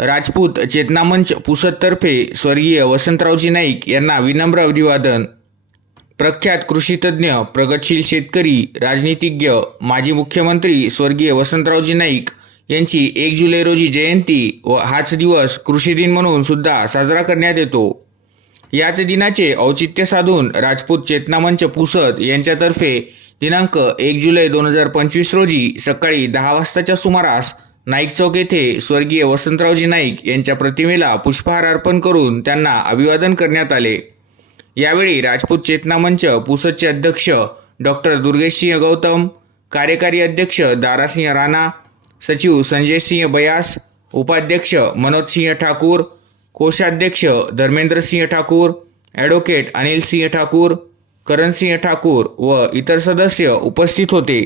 राजपूत चेतनामंच पुसदतर्फे स्वर्गीय वसंतरावजी नाईक यांना विनम्र अभिवादन. प्रख्यात कृषीतज्ञ प्रगतशील शेतकरी राजनीतिज्ञ माजी मुख्यमंत्री स्वर्गीय वसंतरावजी नाईक यांची एक जुलै रोजी जयंती व हाच दिवस कृषी दिन म्हणून सुद्धा साजरा करण्यात येतो. याच दिनाचे औचित्य साधून राजपूत चेतनामंच पुसद यांच्यातर्फे दिनांक एक जुलै दोन हजार पंचवीस रोजी सकाळी दहा वाजताच्या सुमारास नाईक चौक येथे स्वर्गीय वसंतरावजी नाईक यांच्या प्रतिमेला पुष्पहार अर्पण करून त्यांना अभिवादन करण्यात आले. यावेळी राजपूत चेतना मंच पुसदचे अध्यक्ष डॉक्टर दुर्गेशसिंह गौतम कार्यकारी अध्यक्ष दारासिंह राणा सचिव संजयसिंह बयास उपाध्यक्ष मनोजसिंह ठाकूर कोषाध्यक्ष धर्मेंद्रसिंह ठाकूर ॲडव्होकेट अनिलसिंह ठाकूर करणसिंह ठाकूर व इतर सदस्य उपस्थित होते.